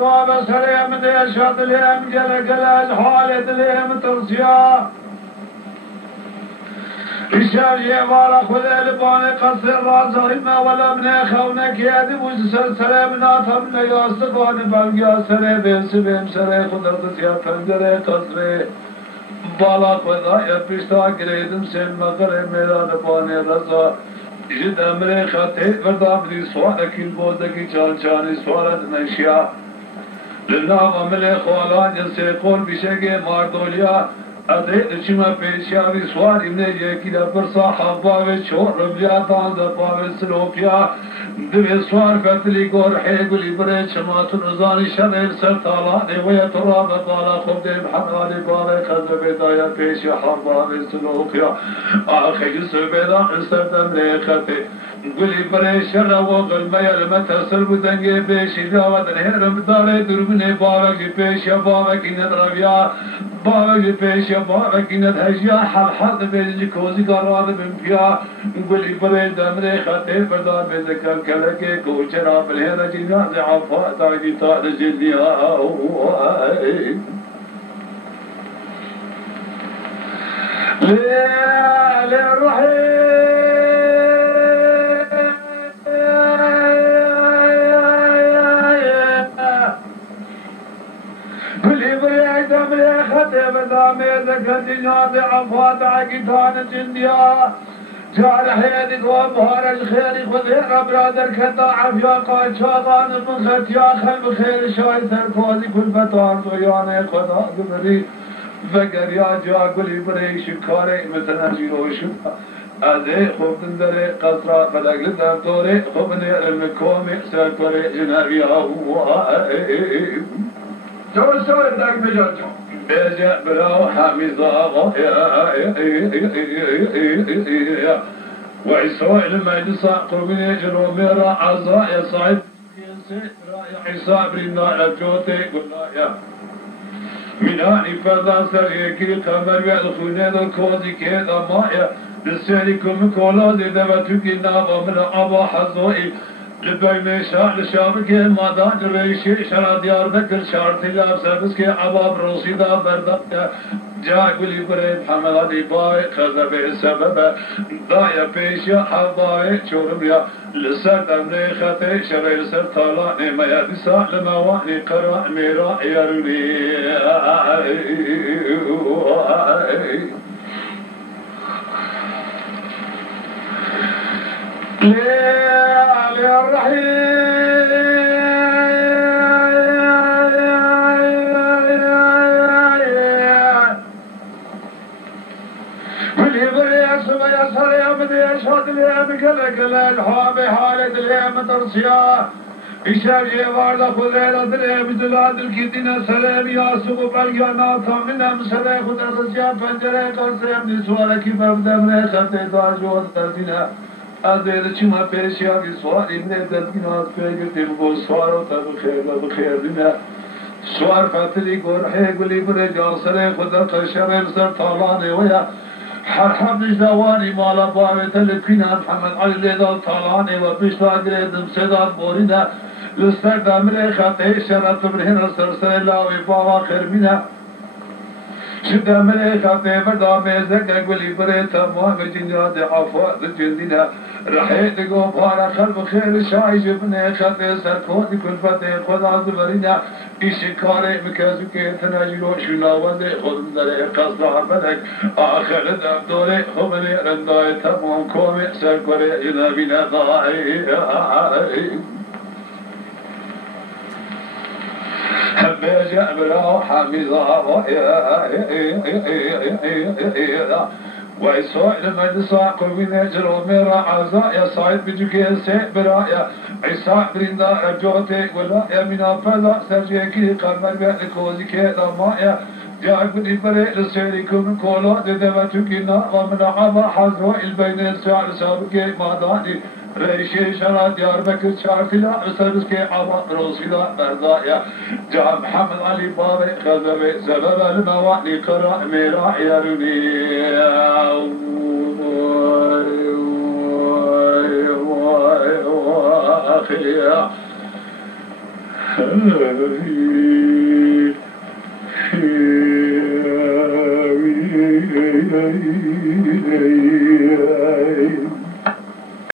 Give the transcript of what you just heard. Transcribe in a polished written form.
الباب سليم ديشات لهم جلال حالد لهم ترسيا رشال يوالا خذ الباني قصر رازهما ولا من خونك يدي وجسر سليم ناتم لياستقان بلقيا سليم بيسبيم سليم خدرت سياتن جري قصري بالا خذا يبشتا قريدم سيم مغرم ميدان باني رزا جد امري خطي بردام دي سوالك البودك چان چاني سوالت نشيا لله عمل خوالان جنسي قول بشكي ماردوليا ادهد چما پیشیاوی سوار ابن یکی دا پرسا حباوی چور ربیاتان دا پاوی سلوپیا دوی سوار فتلی گور حیگولی بره چماتون ازانی شده سر تالانی وی تراب بالا خود دیم حمالی باره خزبی دایا پیشی حباوی سلوپیا آخی سبیدا سردم لیختی گلی بره شر و قلبی المتاثر بودنگی پیشی داوت هرم داره دربنی باوکی پیشی باوکی ندربیا باوکی پیشی باوکی ندهجیا حل بیجی کوزی قرار بمپیا گلی بره دمره خطی بردار بذکر کلکی کوچنا بلهر جناز عفا داوی تار جلیا جناز عفا داوی تار جلیا جعل حياتك وابهار الخير خذير برادر كتا عفيا قال شاطان من ختيا خل بخير شاي سرفازي كل فتار طيانه خدا قبري فقر يا جا قلي بري شكاري مثلا جيروشو ازي خوب دندري قصرا فلق لدر دوري خوب نير المكومي سرقوري جنابي هو جور سوى داك بجاجو بيجا براو حميزا وعيسى المجلس قربني جنوب عزا يا صاحب عيسى برنا الجوتي قلنا يا من هاني فضا سريكي قمر والخونة الكوزي كذا مايا لسيركم كولا زي دبتوكي نابا من أبا حزوئي لبي ميشا لشابك مادان جريشي شرا ديار بكر شارتي لاب سربس كي عباب روسيدا بردك جاء قولي بري محمد علي باي خذبه السبب دايا بيشا حضاي شورميا لسر دمري خطي شري سر طالاني ما يدسا لمواني قرا ميرا يروني يا الرحيم واللي بري اسمه يا سلام دي اشهد لي بكلك الحاب حالة لي مترسيا إشار جوارد خدرة دل بجلاد الكتنا سلام يا سوق بالجا ناتا منا مسلا خدرة سيا بنجرة قصيم نسوارك بردم رخت داجود تردنا ازيد چما پیشیا کی سوار ابن ددگناز پیگتیم گو سوارو تا بخیر بنا سوار فتلی گرحه گلی بر جاسر خدا قشر سر طالانه ويا حرحب نجدواني مالا باوي تلقينا محمد علي ليدال طالانه و بشتا قريدم سيدان بورينا لستر دمري خطي شرط برهن سرسر لاوي باوا خرمينا شد دمري خطي بردامي زكا قولي بري تمام جنياد عفا جندنا رحيت قو بارا خلف خير شاي جبني خطي سركوني كل فتي خدا زبرينا إيشي كاري مكازو كي تناجلو شناوندي خدم داري قصد عبدك آخر دم دوري خمني رنداي تمام كومي سركوري جنابنا ضاعي بيجا براو حميزا وإسرائيل مجلسا قوين جروميرا عزا يا صاحب بجوكي سيبرا يا عيسى بريندا رجوتي ولا يا منا فلا سرجيكي قلمر بألكوزي كيدا ما يا جاك بدي بري لسيريكم كولا ددواتكينا ومن عما حزوا البين السعر سابقي ما داني رئيشي شرا ديار بكر شارتلا وسرسكي عما روسيلا بردايا جاء محمد علي بابي خذبي سبب المواني قرأ ميرا يرني أخي